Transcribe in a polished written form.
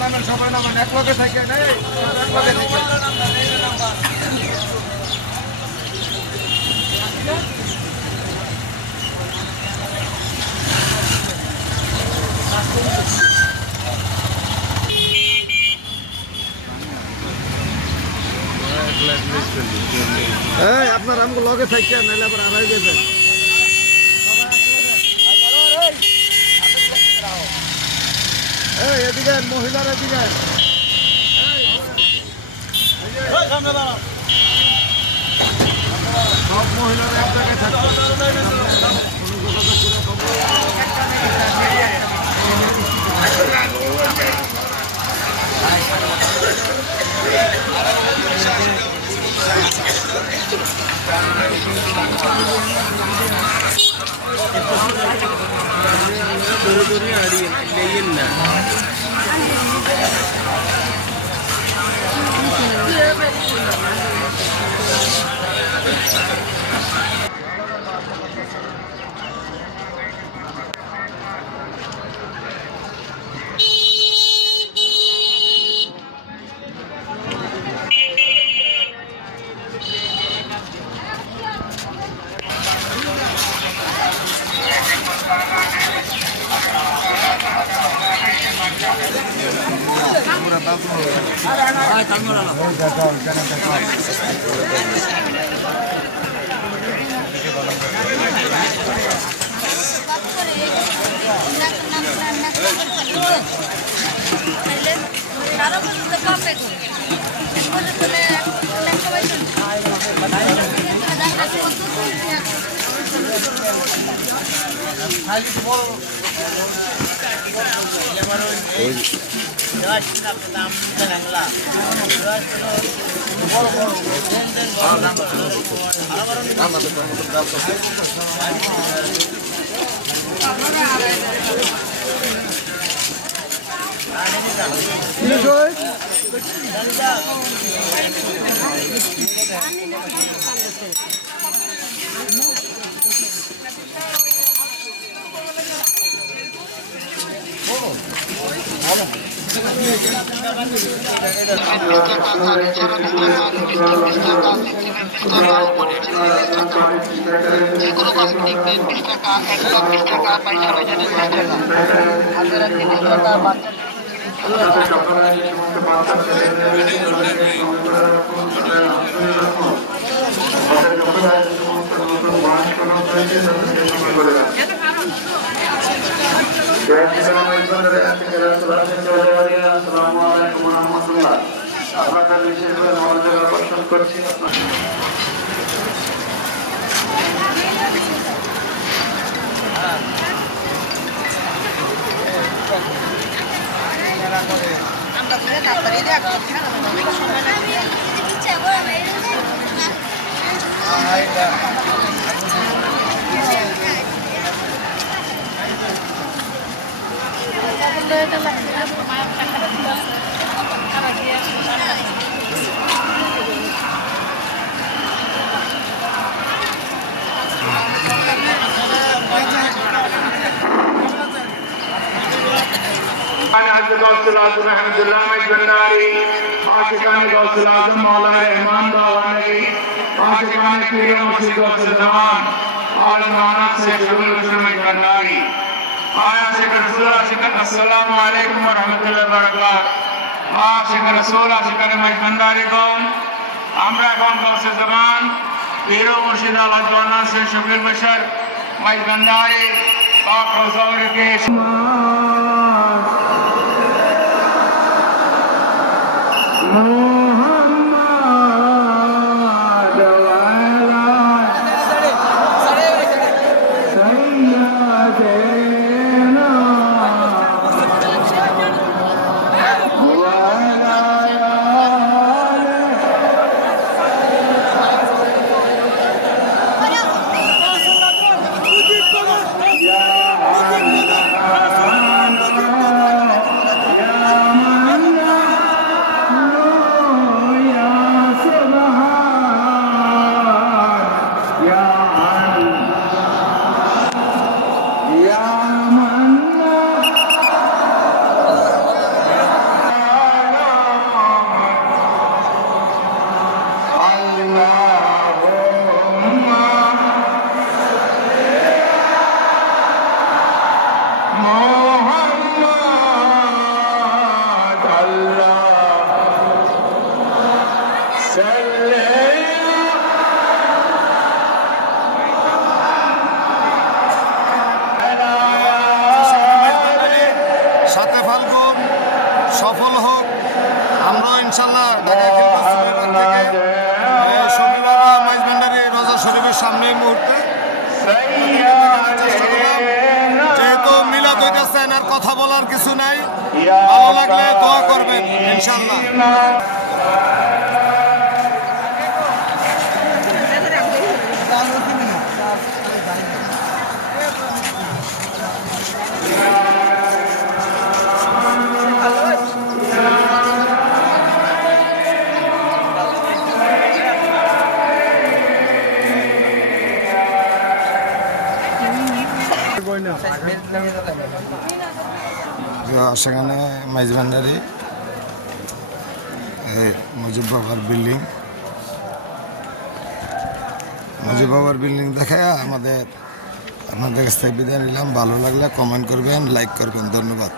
নামেন সবাই নামেন এক লগে থেকে নেই এক লগে থেকে আপনার আমাকে লগে থাকি নাহলে আবার আড়াই যাবেন এদিকে মহিলার এদিকে সব মহিলারা এক জায়গায় अस्सलामु अलैकुम वरहमतुल्लाहि वबरकातुहू। आशिक रसूल आशिक मजबंदारी कौन আমরা এখন গৌসে জামান পীর ও মুর্শিদ আল্লাহ তাআলা সে শফিউল বশর মজবন্দারি পাক হুজুর के সামনে এই মুহূর্তে যেহেতু মিলাদ হইতেছেন আর কথা বলার কিছু নাই, ভালো লাগলে দোয়া করবেন ইনশাআল্লাহ। সেখানে মাইজ ভান্ডারি, মুজিব বাবার বিল্ডিং, মুজিব বাবার বিল্ডিং দেখায় আপনাদের কাছ থেকে বিদায় নিলাম। ভালো লাগলে কমেন্ট করবেন, লাইক করবেন। ধন্যবাদ।